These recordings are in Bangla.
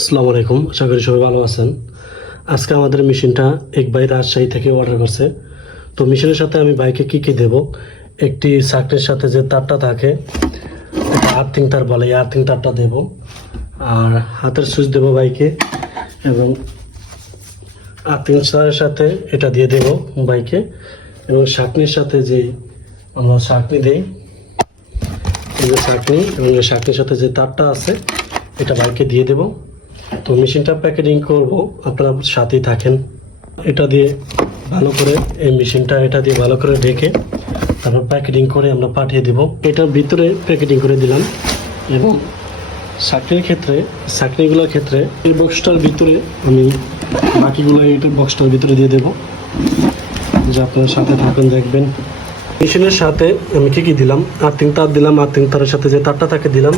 আসসালামু আলাইকুম। আশা করি সবাই ভালো আছেন। আজকে আমাদের মেশিনটা এক বাই রাজশাহী থেকে অর্ডার করছে। তো মেশিনের সাথে আমি বাইকে কি কি দেব? একটি সার্কের সাথে যে তারটা থাকে আর্থিং তার বলে, এই আর্থিং তারটা দেব। আর হাতের সুইচ দেব বাইকে এবং আর্থিং তারের সাথে এটা দিয়ে দেব বাইকে এবং শাকনির সাথে যে আমরা শাকনি দেই, এই যে শাকনি এবং শাকনির সাথে যে তারটা আছে, এটা বাইকে দিয়ে দেব। তো মেশিনটা প্যাকেটিং করব, আপনারা সাথেই থাকেন। এটা দিয়ে ভালো করে, এই মেশিনটা এটা দিয়ে ভালো করে ঢেকে তারপর প্যাকেটিং করে আমরা পাঠিয়ে দেব। এটার ভিতরে প্যাকেটিং করে দিলাম এবং চাকরির ক্ষেত্রে, চাকরিগুলোর ক্ষেত্রে এই বক্সটার ভিতরে আমি বাকিগুলো এই বক্সটার ভিতরে দিয়ে দেব। যে আপনার সাথে থাকুন, দেখবেন। মেশিনের সাথে আমি কি কি দিলাম, আর্থিং তার দিলাম, আর্থিং তারের সাথে যে তারটা তাকে দিলাম।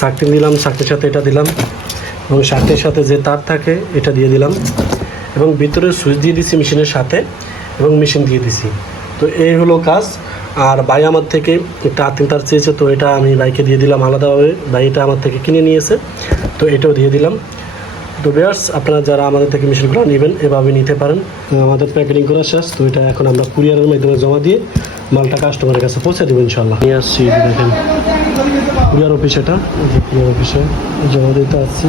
সাকটিন দিলাম সাকটির সাথে এটা দিলাম এবং সাকটির সাথে যে তার থাকে, এটা দিয়ে দিলাম এবং ভিতরে সুইচ দিয়ে দিছি মেশিনের সাথে এবং মেশিন দিয়ে দিছি। তো এই হলো কাজ। আর ভাই আমার থেকে একটা আত্মীয় তার চেয়েছে, তো এটা আমি বাইকে দিয়ে দিলাম আলাদাভাবে। ভাই এটা আমার থেকে কিনে নিয়েছে, তো এটাও দিয়ে দিলাম। তো বেয়ার্স আপনারা যারা আমাদের থেকে মেশিনগুলো নেবেন, এভাবে নিতে পারেন। আমাদের প্যাকেটিং করা শেষ, তো এটা এখন আমরা কুরিয়ারের মাধ্যমে জমা দিয়ে মালটা কাস্টমারের কাছে পৌঁছে দেবো ইনশাল্লাহ নিয়ে আসছি দেখেন। কুরিয়ার অফিস এটা? কুরিয়ার অফিসে জমা দিতে আসছি